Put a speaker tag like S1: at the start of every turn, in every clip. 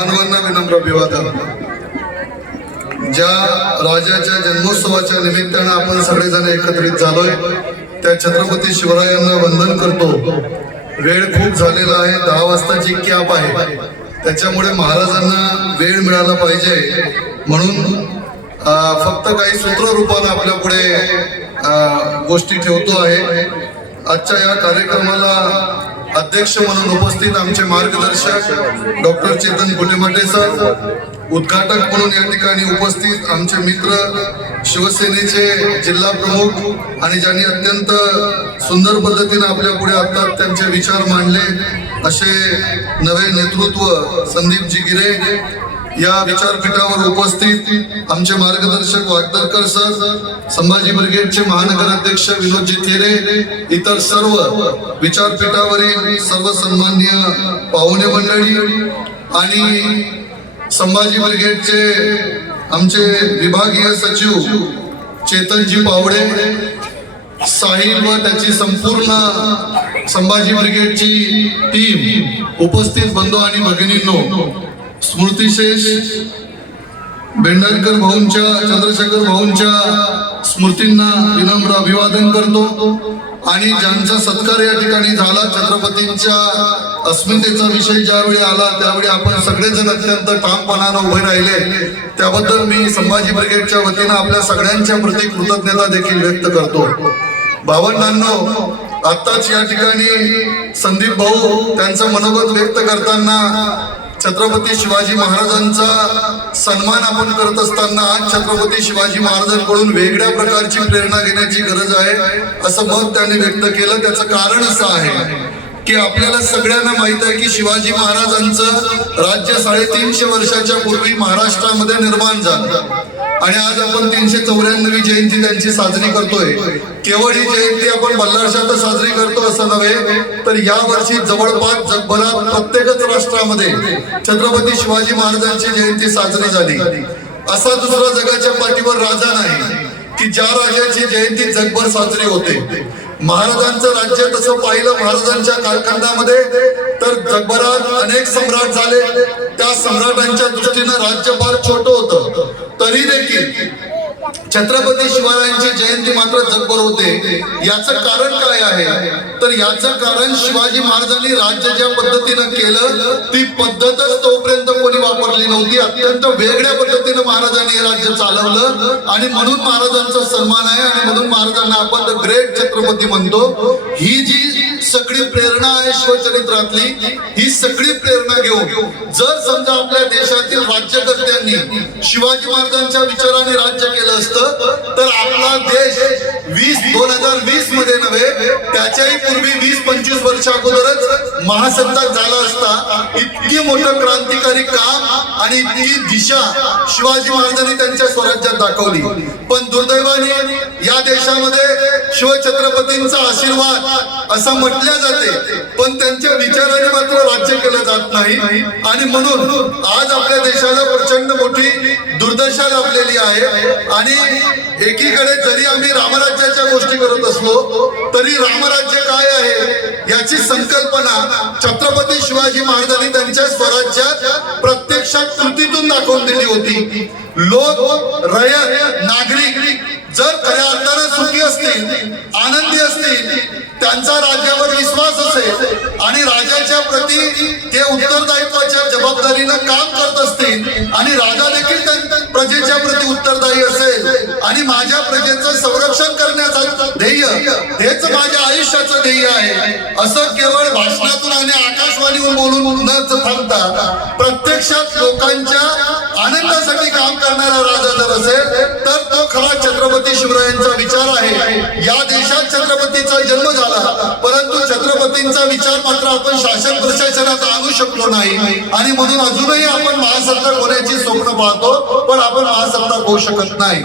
S1: मानवांना विनम्र अभिवादन. ज्या राजाच्या जन्मोत्सवाच्या निमित्तानं आपण सगळेजण एकत्रित झालोय त्या छत्रपती शिवरायांना वंदन करतो. वेळ खूप झालेला आहे दहा वाजताची कॅप आहे. त्याच्यामुळे महाराजांना वेळ मिळाला पाहिजे. म्हणून फक्त काही सूत्ररूपानं आपल्या पुढे गोष्टी ठेवतो आहे. आजच्या या कार्यक्रमाला अध्यक्ष म्हणून उपस्थित आमचे मार्गदर्शक डॉक्टर चेतन गुटेमाटे सर उद्घाटक म्हणून या ठिकाणी उपस्थित आमचे मित्र शिवसेनेचे जिल्हा प्रमुख आणि ज्यांनी अत्यंत सुंदर पद्धतीने आपल्या पुढे आता त्यांचे विचार मांडले असे नवे नेतृत्व संदीपजी गिरे या विचारपीठावर उपस्थित आमचे मार्गदर्शक वागदरकर सर संभाजी ब्रिगेडचे महानगराध्यक्ष विनोदजी थेरे इतर सर्व विचारपीठावरील सर्व सन्माननीय पाहुणे मंडळी आणि संभाजी ब्रिगेडचे आमचे विभागीय सचिव चेतनजी पावडे साहिल व त्याची संपूर्ण संभाजी ब्रिगेडची टीम उपस्थित बंधू आणि भगिनींनो स्मृतिशेष बेंडारकर भाऊंच्या चंद्रशेखर भाऊंच्या स्मृतींना विनम्र अभिवादन करतो. आणि ज्यांचा सत्कार या ठिकाणी झाला छत्रपतींच्या अस्मितेचा विषय ज्यावेळी आला त्यावेळी आपण सगळेजण अत्यंत ठामपणानं उभे राहिले. त्याबद्दल मी संभाजी ब्रिगेडच्या वतीनं आपल्या सगळ्यांच्या प्रती कृतज्ञता देखील व्यक्त करतो. भावंडांनो आत्ताच या ठिकाणी संदीप भाऊ त्यांचं मनोगत व्यक्त करताना छत्रपती शिवाजी महाराजांचा सन्मान आपण करत असताना आज छत्रपती शिवाजी महाराजांकडून वेगळ्या प्रकारची प्रेरणा घेण्याची गरज आहे असं मत त्यांनी व्यक्त केलं. त्याचं कारण असं आहे की आपल्याला सगळ्यांना माहीत आहे की शिवाजी महाराजांचं राज्य साडेतीनशे वर्षाच्या पूर्वी महाराष्ट्रामध्ये निर्माण झालं. आणि आज आपण तीनशे चौऱ्याण्णवी जयंती त्यांची साजरी करतोय. केवळ ही जयंती आपण बल्लारशातच साजरी करतो असं नव्हे तर या वर्षी जवळपास जगभरात प्रत्येकच राष्ट्रामध्ये छत्रपती शिवाजी महाराजांची जयंती साजरी झाली. असा दुसरा जगाच्या पाठीवर राजा नाही की ज्या राजाची जयंती जगभर साजरी होते. महाराजांचं राज्य तसं पाहिलं महाराजांच्या कालखंडामध्ये तर जगभरात अनेक सम्राट झाले. त्या सम्राटांच्या दृष्टीनं राज्यभार छोट छोटं होतं. तरी देखील छत्रपती शिवरायांची जयंती मात्र जगभर होते. याचं कारण काय आहे? तर याचं कारण शिवाजी महाराजांनी राज्य ज्या पद्धतीनं केलं ती पद्धतच तोपर्यंत कोणी वापरली नव्हती. अत्यंत वेगळ्या पद्धतीनं महाराजांनी हे राज्य चालवलं आणि म्हणून महाराजांचा सन्मान आहे आणि म्हणून महाराजांना आपण द ग्रेट छत्रपती म्हणतो. ही जी सगळी प्रेरणा आहे शिवचरित्रातली. ही सगळी प्रेरणा घेऊन जर समजा आपल्या देशातील राज्यकर्त्यांनी शिवाजी महाराजांच्या विचाराने राज्य केलं असतं तर आपला देश वीस दोन हजार वीसमध्ये नव्हे त्याच्याही पूर्वी वीस पंचवीस वर्ष अगोदरच महासत्ताक झाला असता इतकी मोठं क्रांतिकारी काम आणि इतकी दिशा शिवाजी महाराजांनी त्यांच्या स्वराज्यात दाखवली. पण दुर्दैवाने या देशामध्ये शिवछत्रपतींचा आशीर्वाद असा म्हटल्या जाते. पण त्यांच्या विचाराने मात्र राज्य केलं जात नाही. आणि म्हणून आज आपल्या देशाला प्रचंड मोठी दुर्दशा लाभलेली आहे. आणि एकीकडे जरी आम्ही रामराज्याच्या गोष्टी करत असलो तरी रामराज्य काय आहे याची संकल्पना छत्रपती शिवाजी महाराजांनी त्यांच्या स्वराज्यात प्रत्यक्षात कृतीतून दाखवून दिली होती. लोक रयत नागरिक जर खऱ्या अर्थानं सुखी असतील आनंदी असतील त्यांचा राज्यावर विश्वास असेल आणि राजाच्या प्रती ते उत्तरदायित्वाच्या जबाबदारीनं काम करत असतील आणि राजा देखील प्रजेच्या प्रती उत्तरदायी असेल आणि माझ्या प्रजेचं संरक्षण करण्याचं ध्येय हेच माझ्या आयुष्याचं ध्येय आहे. असं केवळ भाषणातून आणि आकाशवाणीवर बोलून न थांबता प्रत्यक्षात लोकांच्या आनंदासाठी काम करणारा राजा जर असेल तर तो खरा छत्रपती शिवरायांचा विचार आहे. या देशात छत्रपतीचा जन्म झाला. परंतु छत्रपतींचा विचार मात्र आपण शासन प्रशासनात आणू शकलो नाही. आणि म्हणून अजूनही आपण महासत्ताक होण्याची स्वप्न पाहतो पण आपण महासत्ताक होऊ शकत नाही.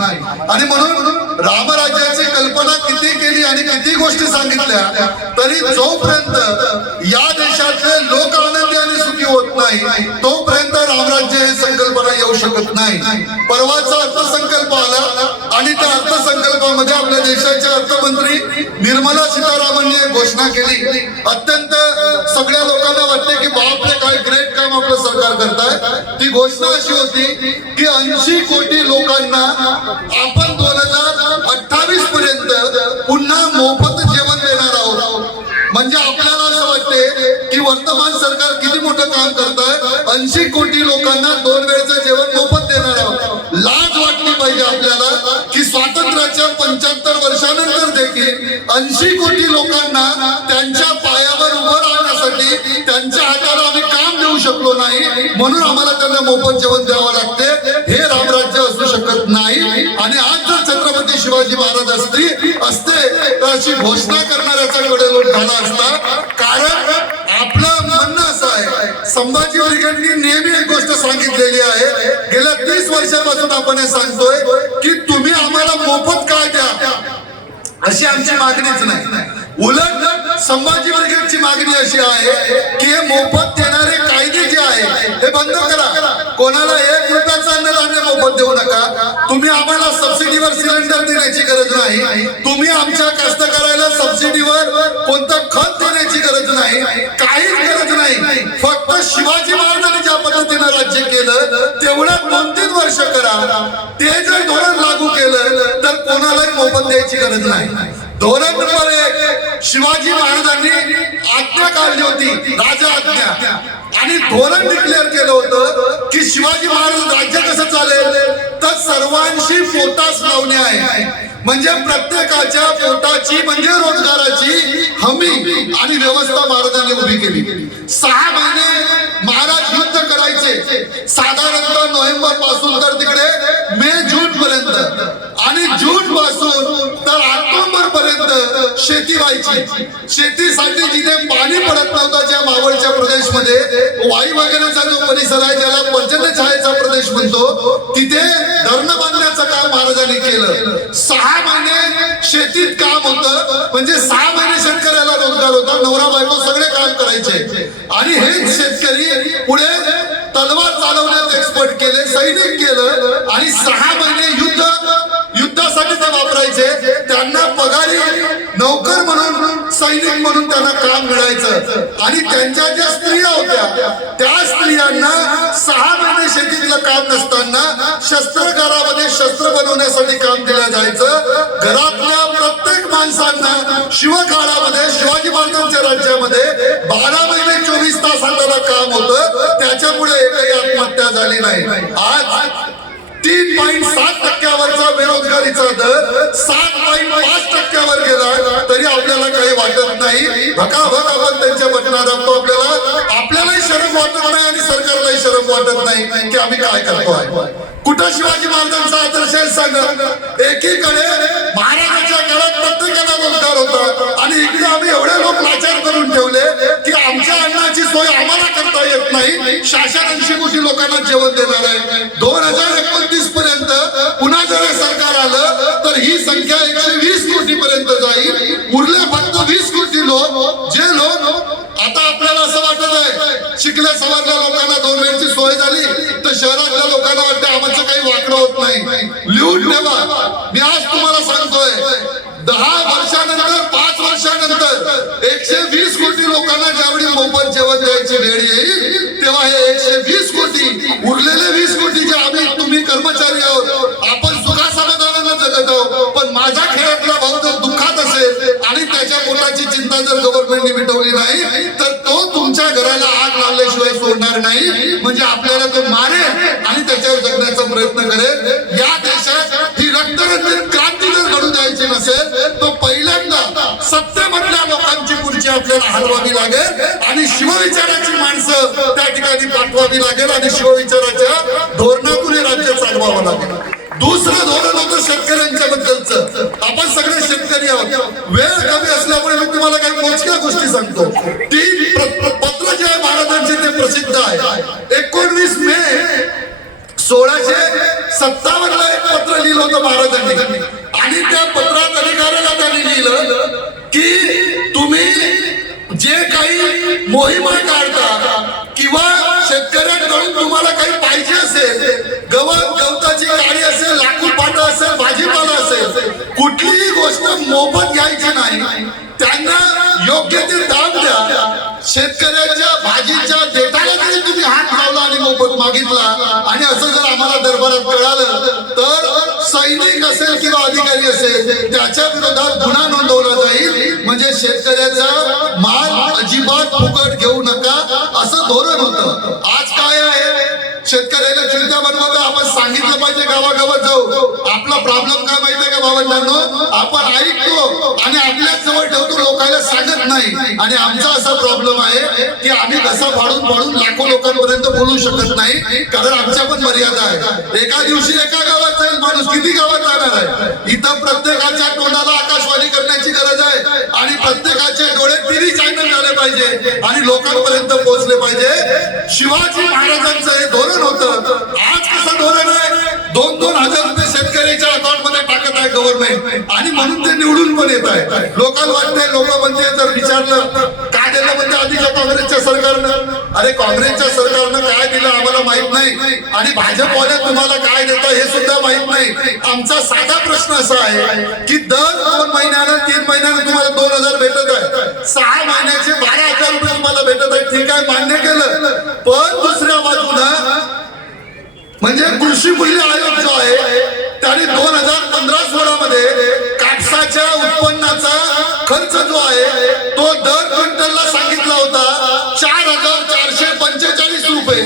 S1: आणि म्हणून रामराज्याची कल्पना किती केली आणि किती गोष्टी सांगितल्या तरी जोपर्यंत या देशातले लोक आनंदी आणि सुखी होत नाही तोपर्यंत रामराज्य हे संकल्पना येऊ शकत नाही. परवाचा अर्थसंकल्प आला आणि त्या अर्थसंकल्पामध्ये आपल्या देशाचे अर्थमंत्री निर्मला सीतारामन एक घोषणा केली. अत्यंत सगळ्या लोकांना वाटते की बापरे काय ग्रेट काम आपलं सरकार करताय. घोषणा अशी होती की ऐंशी कोटी लोकांना आपण दोन हजार अठ्ठावीस पर्यंत पुन्हा मोफत जेवण देणार आहोत. म्हणजे आपल्याला असं वाटते की वर्तमान सरकार किती मोठं काम करत आहे ऐंशी कोटी लोकांना दोन वेळ ऐंशी कोटी लोकांना त्यांच्या पायावर उभं राहण्यासाठी त्यांच्या हाताला आम्ही काम देऊ शकलो नाही. म्हणून आम्हाला त्यांना मोफत जेवण द्यावं लागते. हे रामराज्य असू शकत नाही. आणि आज जर छत्रपती शिवाजी महाराज असते असते तर अशी घोषणा करणाऱ्याचा कडेलोट झाला असता. कारण आपलं म्हणणं असं आहे संभाजी ब्रिगेडनी नेहमी एक गोष्ट सांगितलेली आहे. गेल्या तीस वर्षापासून आपण हे सांगतोय की तुम्ही आम्हाला मोफत काय द्या? अशी आमची मागणीच नाही. उलट संभाजी ब्रिगेडची मागणी अशी आहे की हे मोफत देणारे कायदे जे आहे हे बंद करा. कोणाला एक रुपयाचं अन्नधान्य मोफत देऊ नका. तुम्ही आम्हाला सबसिडीवर सिलेंडर देण्याची गरज नाही. तुम्ही आमच्या कास्तकाराला सबसिडीवर कोणतं खत देण्याची गरज नाही. काहीच गरज नाही. फक्त शिवाजी महाराजांनी ज्या पद्धतीनं राज्य केलं तेवढं दोन तीन वर्ष करा. ते जर धोरण लागू केलं कोणालाही मोफत द्यायची गरज नाही. धोरण नंबर एक शिवाजी महाराजांनी आज्ञा काढली होती राजा आज्ञा. आणि धोरण डिक्लेअर केलं होतं की शिवाजी महाराज राज्य कसं चालेल? तर सर्वांशी पोटास लावणे आहे. म्हणजे प्रत्येकाच्या पोटाची म्हणजे रोजगाराची हमी आणि व्यवस्था महाराजांनी उभी केली. सहा महिने महाराज युद्ध करायचे. साधारणतः नोव्हेंबरपासून तर तिकडे मे जून पर्यंत. आणि जून पासून तर ऑक्टोबर पर्यंत शेती व्हायची. शेतीसाठी जिथे पाणी पडत नव्हतं ज्या मावळच्या प्रदेशमध्ये वाई वगैरेचा जो परिसर आहे ज्याला पर्जन्य छायेचा प्रदेश म्हणतो तिथे धरण बांधण्याचं काम महाराजांनी केलं. सहा महिने शेतीत काम होतं. म्हणजे सहा महिने शेतकऱ्याला रोजगार होता. नवरा बायको सगळे काम करायचे. आणि हेच शेतकरी पुढे तलवार चालवण्यात एक्सपर्ट केले सैनिक केलं. आणि सहा महिने युद्ध युद्धासाठी ते वापरायचे. त्यांना पगारी नौकर म्हणून सैनिक म्हणून त्यांना काम मिळायचं. आणि त्यांच्या ज्या स्त्रिया होत्या त्या स्त्रियांना सहा महिने शेतीतलं काम नसताना शस्त्रकारामध्ये शस्त्र बनवण्यासाठी काम दिलं जायचं. घरातल्या प्रत्येक माणसांना शिवकाळामध्ये शिवाजी महाराजांच्या राज्यामध्ये बारा महिने चोवीस तास हाताला काम होतं. त्याच्यामुळे एकही आत्महत्या झाली नाही. आज तीन पॉईंट सात टक्क्यावरचा बेरोजगारीचा दर सात पॉईंट पाच टक्क्यावर गेला तरी आपल्याला काही वाटत नाही. भकाभक आपण त्यांच्या बटना दाबतो आपल्याला. आपल्यालाही शरम वाटत नाही आणि सरकारलाही शरम वाटत नाही की आम्ही काय करतोय. कुठं शिवाजी महाराजांचा आदर्श आहे एकीकडे महाराजांच्या काळात प्रत्येकाला रोजगार होता आणि इकडे आम्ही एवढे लोक लाचार करून ठेवले की आमच्या अन्नाची सोय आम्हाला करता येत नाही. शासन ऐंशी कोटी लोकांना जेवण देणार आहे. दोन हजार एकोणतीस पर्यंत पुन्हा जर सरकार आलं तर ही संख्या एकशे वीस कोटी पर्यंत जाईल. उरले फक्त वीस कोटी लोक. जे लोक आता आपल्याला असं वाटत आहे शिकल्या सवरल्या लोकांना दोन वेळची सोय झाली तर शहरातल्या लोकांना वाटत होत नाही. लिहून ठेवा. मी आज तुम्हाला सांगतोय दहा वर्षानंतर पाच वर्षानंतर एकशे वीस कोटी लोकांना ज्यावेळी मोफत जेवण द्यायची वेळ येईल तेव्हा हे एकशे वीस कोटी उरलेले वीस कोटी जे आम्ही तुम्ही कर्मचारी आहोत आपण सुखा समाधानानं जगत आहोत. पण माझ्या खेळातला भाऊ जर दुःखात असेल आणि त्याच्या पोटाची चिंता जर गव्हर्नमेंटने मिटवली नाही तर तो तुमच्या घराला आग लावल्याशिवाय सोडणार नाही. म्हणजे आपल्या तो मारेल आणि त्याच्यावर जगण्याचा प्रयत्न करेल या देशात ही रक्तरंजित क्रांती जर घडू द्यायची नसेल तो पहिल्यांदा सत्तेमधल्या लोकांची खुर्ची आपल्याला हलवावी लागेल आणि शिवविचाराची माणसं त्या ठिकाणी पाठवावी लागेल आणि शिवविचाराच्या धोरणातून हे राज्य चालवावं लागेल. दुसरं धोरण होतं शेतकऱ्यांच्या बद्दलचं. आपण सगळे शेतकरी आहोत. वेळ कमी असल्यामुळे मी तुम्हाला काही मोजक्या गोष्टी सांगतो. ती पत्र जे आहे महाराजांचे ते प्रसिद्ध आहे. एकोणवीस मे सोळाशे सत्तावन्न एक पत्र लिहिलं होतं महाराजांनी. आणि त्या पत्रात अधिकाऱ्याला त्यांनी लिहिलं की तुम्ही जे काही मोहिमा काढता किंवा शेतकऱ्यांकडून तुम्हाला काही पाहिजे असेल गवत गवताची गाडी असेल लाकूड पाटा असेल भाजीपाला असेल कुठलीही गोष्ट मोफत घ्यायची नाही त्यांना योग्य ते दाम द्या. शेतकऱ्या मोफत मागितला. आणि असं जर आम्हाला दरबारात कळालं तर सैनिक असेल किंवा अधिकारी असेल त्याच्या विरोधात गुन्हा नोंदवला जाईल. म्हणजे शेतकऱ्याचा माल अजिबात फुकट घेऊ नका असं धोरण होतं. आज काय आहे? शेतकऱ्याला चिंता बनवता आपण सांगितलं पाहिजे गावागावात जाऊ. आपला प्रॉब्लेम काय माहितीये का बाबांनो आपण ऐकतो आणि आपल्याच जवळ ठेवतो लोकांना सांगत नाही. आणि आमचा असा प्रॉब्लेम आहे की आम्ही कसा फाडून फाडून लाखो बोलू शकत नाही कारण आमच्या पण मर्यादा आहे. एका दिवशी एका गावात जाईल माणूस किती गावात जाणार आहे? इथं प्रत्येकाच्या तोंडाला आकाशवाणी करण्याची गरज आहे आणि प्रत्येकाचे डोळे टीव्ही चॅनल झाले पाहिजे आणि लोकांपर्यंत पोहोचले पाहिजे. शिवाजी महाराजांचं हे धोरण होतं. आज कसं धोरण आहे? दोन दोन हजार रुपये शेतकऱ्याच्या अकाउंटमध्ये टाकत आहे गव्हर्नमेंट आणि म्हणून ते निवडून पण येत आहे. लोकांना वाटतंय लोक म्हणजे जर विचारलं काय दिलं म्हणजे आधीच्या काँग्रेसच्या सरकारनं? अरे काँग्रेसच्या सरकारनं काय दिलं आम्हाला माहीत नाही. आणि भाजपवाल्या तुम्हाला काय देतं हे सुद्धा माहीत नाही. आमचा साधा प्रश्न असा आहे की दर दोन महिन्यानं तीन महिन्यानं तुम्हाला दोन हजार भेटत आहे. सहा महिन्याचे बारा हजार रुपये तुम्हाला भेटत आहे. ठीक आहे मान्य केलं पण दुसऱ्या बाजूनं म्हणजे कृषी मूल्य आयोग जो आहे त्याने दोन हजार पंधरा सोळा मध्ये कापसाच्या उत्पन्नाचा खर्च जो आहे तो दर क्विंटलला सांगितला होता. चार हजार चारशे पंचेचाळीस रुपये.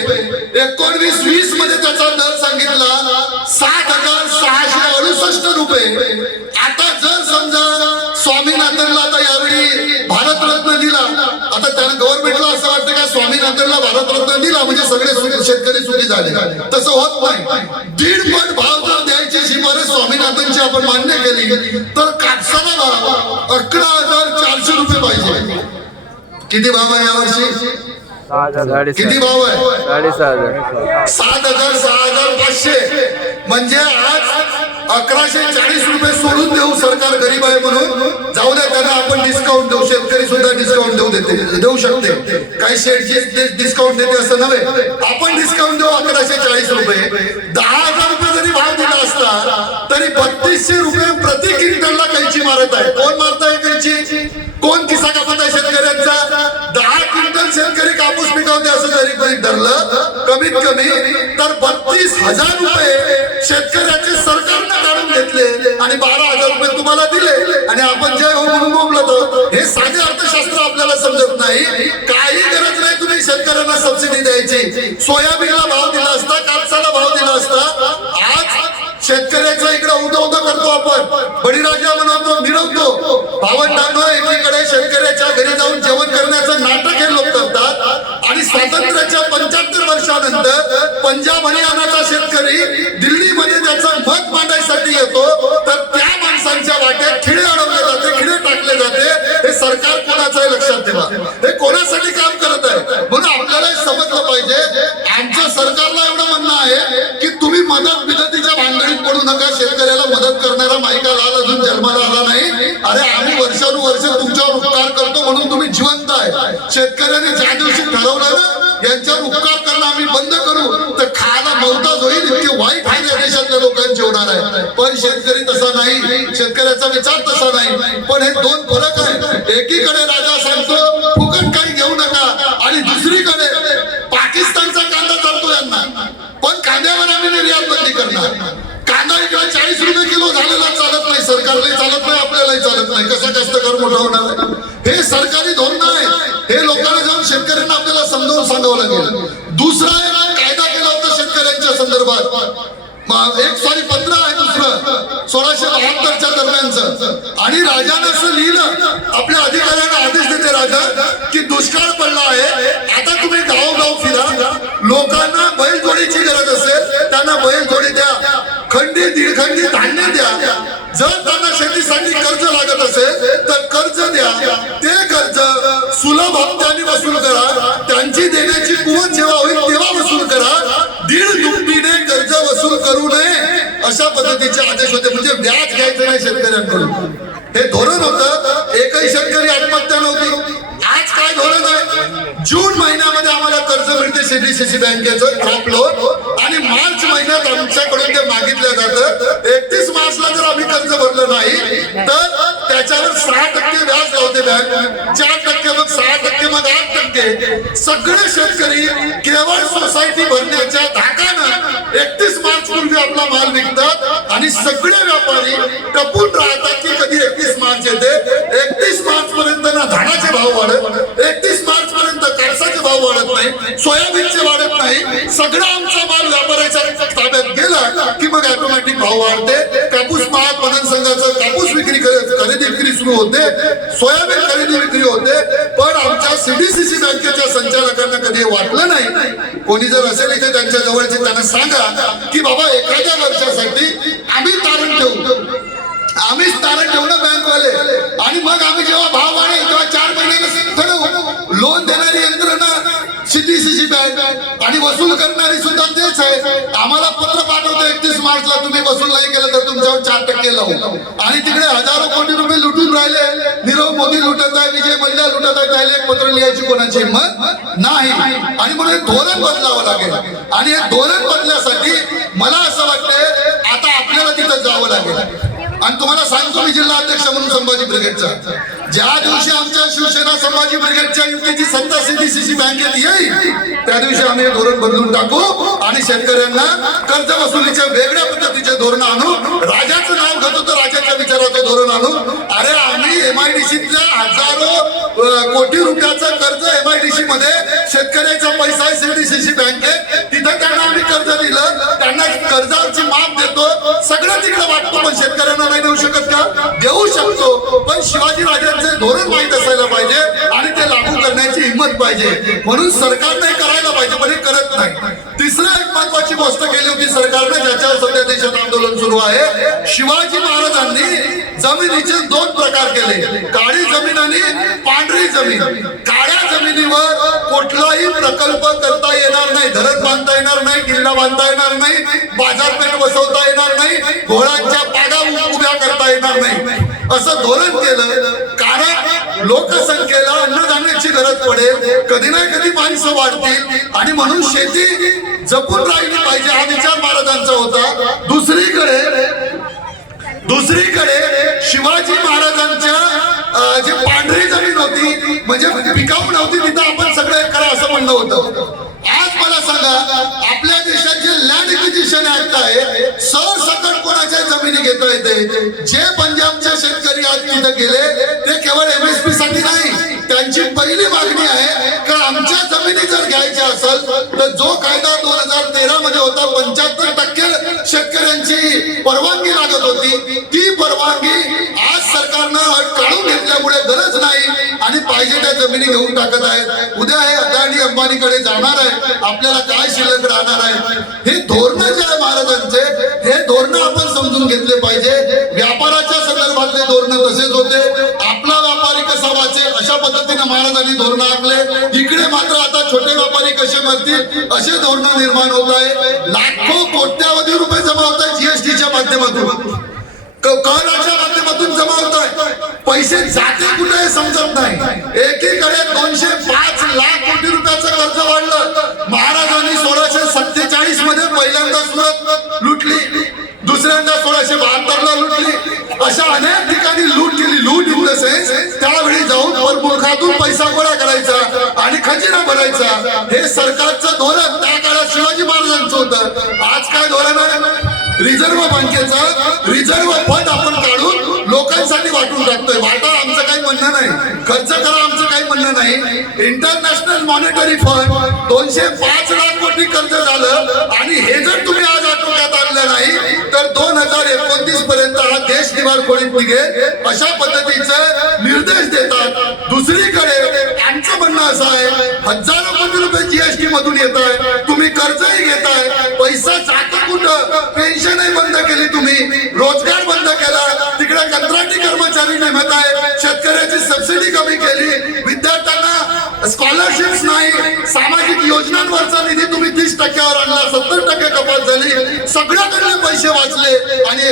S1: एकोणवीस वीसमध्ये त्याचा दर सांगितला. सात हजार सहाशे अडुसष्ट रुपये. आता जर समजा स्वामीनाथनला आता यावेळी भारतरत्न दिला आता त्याला गव्हर्नमेंटला असं वाटतं का स्वामीनाथनला भारतरत्न दिला? म्हणजे सगळे शेतकरी झाले. तसं होत नाही. दीड पट भाव जर द्यायची शिफारस स्वामीनाथनची आपण मान्य केली तर कापसाला भाव अकरा हजार चारशे रुपये पाहिजे. किती भाव आहे यावर्षी किती भाव आहे?
S2: साडेसहा हजार.
S1: सात हजार सहा हजार पाचशे. म्हणजे आज अकराशे चाळीस रुपये सोडून देऊ सरकार गरीब आहे म्हणून. जाऊ द्या त्यांना आपण डिस्काउंट देऊ. शेतकरी सुद्धा डिस्काउंट देऊ देते. देऊ शकते. काही शेटचे डिस्काउंट देते असं नव्हे. आपण डिस्काउंट देऊ अकराशे चाळीस रुपये. दहा हजार रुपये जरी भाव दिला असता तरी बत्तीसशे रुपये प्रति क्विंटलला कैची मारत आहे. कोण मारत आहे कैची? कोण किसा कापत आहे शेतकऱ्यांचा? दहा क्विंटल शेतकरी कापूस पिकवते असं जरी कोणी धरलं कमीत कमी तर बत्तीस हजार रुपये शेतकऱ्याचे सरकारनं नाही काही गरज नाही तुम्ही शेतकऱ्यांना सबसिडी द्यायची. सोयाबीनला भाव दिला असता कापसाला भाव दिला असता आज शेतकऱ्याचा इकडे उदा उदा करतो आपण. बळीराजा म्हणतो मिळवतो. भावंडांनो एकीकडे शेतकऱ्याच्या घरी जाऊन जेवण करण्याचं नाटक हे लोक करतात. आणि स्वातंत्र्याच्या पंच्याहत्तर वर्षानंतर पंजाब हरियाणाचा शेतकरी दिल्लीमध्ये त्याचं मत मांडायसाठी येतो. तर त्या माणसांच्या वाट्यात खिळे अडवले जाते खिळे टाकले जाते हे सरकार कोणाचं आहे लक्षात ठेवा हे कोणासाठी काम करत आहे म्हणून आपल्याला हे समजलं पाहिजे आमच्या सरकारला एवढं म्हणणं आहे की तुम्ही मदत विदतीच्या भांडणीत पडू नका. शेतकऱ्याला मदत करणारा माईका लाल अजून जन्माला आला नाही. अरे आम्ही वर्षानुवर्ष तुमच्यावर उपकार करतो म्हणून तुम्ही जिवंत आहे. शेतकऱ्याने ज्या दिवशी ठरवलं ना यांच्यावर उपकार करणं आम्ही बंद करू. तर खायला मौताज होईल इतके वाईट आहे या देशातल्या लोकांचे होणार आहे. पण शेतकरी तसा नाही. शेतकऱ्याचा विचार तसा नाही. पण हे दोन फरक आहे एकीकडे राजा सांगतो फुकट काही घेऊ नका. आणि दुसरीकडे पाकिस्तानचा कांदा चालतो यांना पण कांद्यावर आम्ही निर्यात कांदा इकडे चाळीस रुपये किलो झालेला चालत नाही. सरकारलाही चालत नाही आपल्यालाही चालत नाही. कसा कष्टकर मोठा होणार हे सरकारी धोरण आहे. हे लोकांना जाऊन शेतकऱ्यांना आपल्याला समजावून सांगावं लागेल. दुसरा कायदा केला होता शेतकऱ्यांच्या संदर्भात. एक सॉरी पंधरा आहे दुसरं. सोळाशे बहात्तरच्या दरम्यानच. आणि राजाने असं लिहिलं. आपल्या अधिकाऱ्यांना आदेश देते राजा की दुष्काळ पडला आहे. खंडी दीडखंडी धान्य द्या. जर त्यांना शेतीसाठी कर्ज लागत असेल तर कर्ज द्या. ते कर्ज सुलभ हप्त्याने वसूल करा. त्यांची देण्याची कुवत जेव्हा होईल तेव्हा वसूल करा. दीड दुपटीने कर्ज वसूल करू नये अशा पद्धतीचे आदेश होते. म्हणजे व्याज घ्यायचं नाही शेतकऱ्यांकडून. हे धोरण होतं. एकही शेतकरी आत्महत्या नव्हती आज काय धोरण आहे जून महिन्यामध्ये आम्हाला कर्ज मिळते सीडीसीसी बँकेचं क्रॉप लोन आणि मार्च महिन्यात आमच्याकडून ते मागितलं जातं. एकतीस मार्चला जर आम्ही कर्ज भरलं नाही तर त्याच्यावर सहा टक्के व्याज लावते बँक चार टक्के मग सहा टक्के मग आठ टक्के. सगळे शेतकरी केवळ सोसायटी भरण्याच्या धाकानं एकतीस मार्च पूर्वी आपला माल विकतात आणि सगळे व्यापारी टपून राहतात की कधी एकतीस मार्च येते. एकतीस मार्च पर्यंत ना धानाचे भाव वाढत एकतीस मार्च पर्यंत कापसाचे भाव वाढत नाही सोयाबीनचे वाढत नाही. सगळा आमचा माल व्यापाऱ्याच्या ताब्यात गेला की मग ऑटोमॅटिक भाव वाढते. कापूस महाग पणन संघाचं कापूस विक्री कर- सुरू होते. सोयाबीन खरेदी विक्री होते. पण आमच्या सीडीसीसी बँकेच्या संचालकांना कधी वाटलं नाही. कोणी जर असेल इथे त्यांच्या जवळचे त्यांना सांगा की बाबा एखाद्या वर्षासाठी आम्ही तारण ठेवू. आम्हीच तारण ठेवणं बँकवाले. आणि मग आम्ही जेव्हा भाव वाढेल तेव्हा चार महिन्यानं ठरवू. लोन देणारी यंत्रणा सीटीसीसी बँक आणि वसूल करणारी सुद्धा तेच आहे. आम्हाला पत्र पाठवतो एकतीस मार्चला. तुम्ही वसूल नाही केलं तर तुमच्यावर चार टक्के लावू आणि तिकडे हजारो कोटी रुपये लुटून राहिले. नीरव मोदी लुटत आहे विजय मल्ल्या लुटत आहे. त्याला एक पत्र लिहायची कोणाची हिंमत नाही. आणि म्हणून हे धोरण बदलावं लागेल. आणि हे धोरण बदलण्यासाठी मला असं वाटतंय आता आपल्याला तिथं जावं लागेल. आणि तुम्हाला सांगतो मी जिल्हा अध्यक्ष म्हणून संभाजी ब्रिगेडचा. ज्या दिवशी आमच्या शिवसेना संभाजी ब्रिगेडच्या युतीची सत्ता सीडीसीसी बँकेत येईल त्या दिवशी आम्ही हे धोरण बदलून टाकू आणि शेतकऱ्यांना कर्ज वसुलीच्या वेगळ्या पद्धतीचे धोरण आणू राजाचं नाव घेतो तर राजाच्या विचाराचं धोरण आणू अरे आम्ही एमआयडीसीतल्या हजारो कोटी रुपयाचं कर्ज एमआयडीसी मध्ये शेतकऱ्याचा पैसा आहे सीडीसीसी बँकेत तिथं त्यांना आम्ही कर्ज दिलं त्यांना कर्जावरची माफ देतो. सगळं तिकडे वाटतो पण शेतकऱ्यांना नाही देऊ शकत का? देऊ शकतो पण शिवाजी राजा सरकारचे धोरण माहीत असायला पाहिजे आणि ते लागू करण्याची हिंमत पाहिजे. म्हणून सरकारने हे करायला पाहिजे पण हे करत नाही. तिसरं एक महत्वाची गोष्ट केली होती सरकारने ज्याच्यावर सध्या देशात सुरू आहे. शिवाजी महाराजांनी जमिनीचे दोन प्रकार केले. काळी जमीन आणि पांढरी जमीन. काळ्या जमिनीवर कुठलाही प्रकल्प करता येणार नाही. धरण बांधता येणार नाही किल्ला बांधता येणार नाही बाजारपेठ बसवता येणार नाही घोळांच्या पागा उभ्या करता येणार नाही. असं धोरण केलं. कारण लोकसंख्येला अन्नधान्याची गरज पडेल. कधी ना कधी माणसं वाढतील. आणि म्हणून शेती जपून राहिली पाहिजे हा विचार महाराजांचा होता. दुसरीकडे दुसरीकडे शिवाजी महाराजांच्या जे पांढरी जमीन होती म्हणजे पिकाऊ नव्हती तिथं आपण सगळं करा असं म्हणणं होतं. आज मला सांगा आपल्या देशात जे लँड एक्विजिशन ऍक्ट आहे सरसकट कोणाच्या जमिनी घेता येते? जे पंजाबचे शेतकरी आज तिथं गेले ते केवळ एमएसपी साठी नाही त्यांची पहिली मागणी आहे का आमच्या जमिनी जर घ्यायच्या असेल तर जो कायदा दोन हजार तेरा मध्ये होता पंच्याहत्तर टक्के शेतकऱ्यांची परवानगी लागत होती. ती परवानगी आज सरकारनं काढून घेतल्यामुळे गरज नाही आणि पाहिजे त्या जमिनी घेऊन टाकत आहेत. उद्या हे अदानी अंबानीकडे जाणार आहे. आपल्याला काय शिल्लक राहणार आहे? हे धोरण जे आहे महाराजांचे हे धोरण आपण समजून घेतले पाहिजे. व्यापाराच्या संदर्भातले धोरण तसेच होते. असे अशा पद्धतीने महाराजांनी धोरण आखले. इकडे मात्र आता छोटे व्यापारी कसे मरतील असे धोरण निर्माण होत आहे. लाखो कोट्यावधी रुपये जमा होत आहे जीएसटीच्या माध्यमातून. कराच्या माध्यमातून जमा होत आहे पैसे जाते कुठे हे समजत नाही. एकीकडे दोनशे पाच लाख कोटी रुपयाचं कर्ज वाढलं. महाराजांनी सोळाशे सत्तेचाळीसमध्ये पहिल्यांदा सुरत लुटली. दुसऱ्यांदा सोळाशे बहात्तर ला लुटली? अशा अनेक ठिकाणी लूट केली. लूट इन द सेन्स त्यावेळी जाऊन मुलखातून पैसा गोळा करायचा आणि खजिना भरायचा. हे सरकारचं धोरण त्या काळात शिवाजी महाराजांचं होतं. आज काय धोरण आहे? रिझर्व्ह बँकेचा रिझर्व्ह फंड आपण काढून लोकांसाठी वाटून टाकतोय. वाटा आमचं काही म्हणणं नाही. खर्च करा आमचं काही म्हणणं नाही. इंटरनॅशनल मॉनिटरी फंड दोनशे पाच लाख कोटी कर्ज झालं आणि हे जर तुम्ही आज आटोक्यात आणलं नाही तर दोन हजार एकोणतीस पर्यंत हा देश दिवाळखोरीत निघेल. अशा पद्धतीचे निर्देश देतात. दुसरीकडे आमचं म्हणणं असं आहे हजारो कोटी रुपये जीएसटी मधून येत आहे. तुम्ही कर्जही घेताय. पैसा जातो कुठं? पेन्शनही बंद केली तुम्ही. रोजगार बंद केला. तिकडे कंत्राटी कर्मचारी नेमत आहे शेतकऱ्याची सबसिडी कमी केली. विद्यार्थ्यांना स्कॉलरशिप नाही. सामाजिक योजनांवरचा निधी तुम्ही तीस टक्क्यावर आणला. सत्तर टक्के कपात झाली. सगळ्याकडले पैसे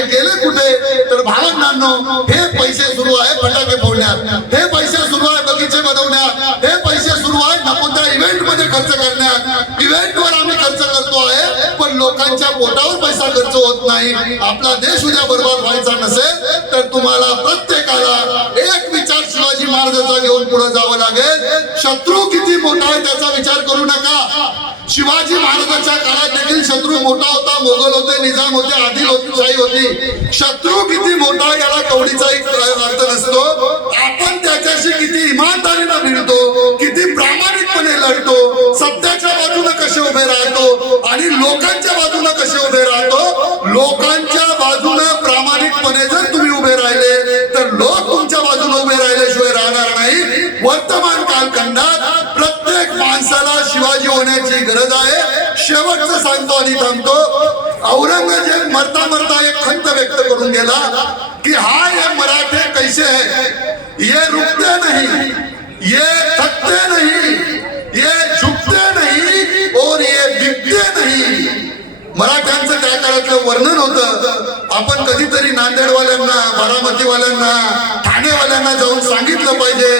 S1: गेले कुठे? तर भावंडांनो हे पैसे सुरू आहे फटाके फोडण्यात. हे पैसे सुरू आहे बगीचे बनवण्यात. हे पैसे सुरू आहे नको त्या इव्हेंटमध्ये खर्च करण्यात. इव्हेंट वर आम्ही खर्च करतो आहे पण लोकांच्या पोटावर पैसा खर्च होत नाही. आपला देश उद्या बरोबर व्हायचा नसेल तर तुम्हाला प्रत्येकाला एक विचार घेऊन पुढे जावं लागेल? शत्रू किती मोठा आहे त्याचा विचार करू नका. शिवाजी महाराजांच्या काळात देखील शत्रू मोठा होता मोगल होते निजाम होते आदिल होती. शाही होती शत्रू किती मोठा याला कवडीचा एक अर्थ नसतो. आपण त्याच्याशी किती इमानदारीनं भिडतो किती प्रामाणिकपणे लढतो सत्याच्या बाजूने कसे उभे राहतो आणि लोकांच्या बाजूने कसे उभे राहतो? लोकांच्या वर्तमान कालखंडात प्रत्येक माणसाला शिवाजी होण्याची गरज आहे. शेवटचं सांगतो आणि थांबतो. औरंगजेब मरता मरता एक खंत व्यक्त करून गेला की हा ये मराठे कैसे है? ये रुकते नाही. ये थकते नहीं. मराठ्यांचं त्या काळातलं वर्णन होतं? आपण कधीतरी नांदेडवाल्यांना बारामतीवाल्यांना ठाणेवाल्यांना जाऊन सांगितलं पाहिजे.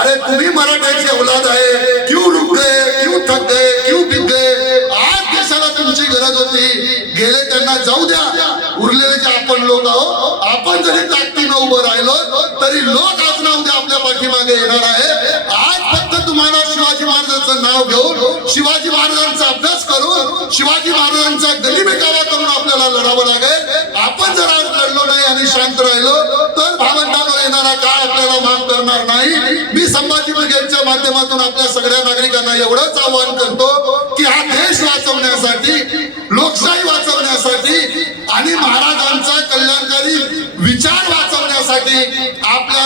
S1: अरे तुम्ही मराठ्यांची औलाद आहे. क्यू रुक क्यू थक गए क्यू बिक गए आज देशाला तुमची गरज होती. गेले त्यांना जाऊ द्या. उरलेले जे आपण लोक आहोत आपण जरी ताकदीनं उभं राहिलो तरी लोक आज ना उद्या आपल्या पाठीमागे येणार आहे महाराजांचं नाव घेऊन शिवाजी महाराजांचा अभ्यास करून शिवाजी महाराजांचा गलिमेकावा करून आपल्याला लढावं लागेल. आपण जर आज लढलो नाही आणि शांत राहिलो तर भावंडांनो येणारा काळ आपल्याला माफ करणार नाही. मी संभाजी ब्रिगेडच्या माध्यमातून आपल्या सगळ्या नागरिकांना एवढंच आवाहन करतो की हा देश वाचवण्यासाठी लोकशाही वाचवण्यासाठी आणि महाराजांचा कल्याणकारी विचार वाचवण्यासाठी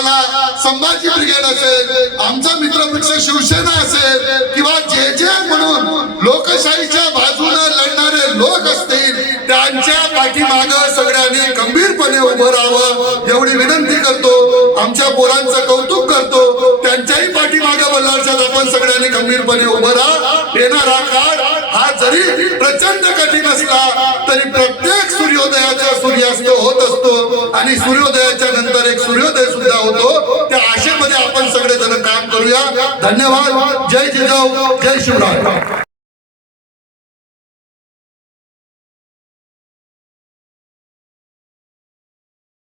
S1: आपल्याला संभाजी ब्रिगेड असेल आमचा मित्रपक्ष शिवसेना असेल किंवा जे जे म्हणून लोकशाहीच्या बाजूने लढणारे लोक असतील त्यांच्या पाठीमाग सगळ्यांनी गंभीरपणे उभं राहावं एवढी विनंती करतो. आमच्या पोरांचं कौतुक करतो. त्यांच्याही पाठीमाग बल्लारशात आपण सगळ्यांनी गंभीरपणे उभं राहा. येणारा काळ हा जरी प्रचंड कठीण असला तरी प्रत्येक सूर्योदयाचा सूर्यास्त होत असतो. आणि सूर्योदयाच्या नंतर एक सूर्योदय सुद्धा होतो. त्या आशेमध्ये आपण सगळेजण काम करूया. धन्यवाद. जय जिजाऊ. जय शिवराय.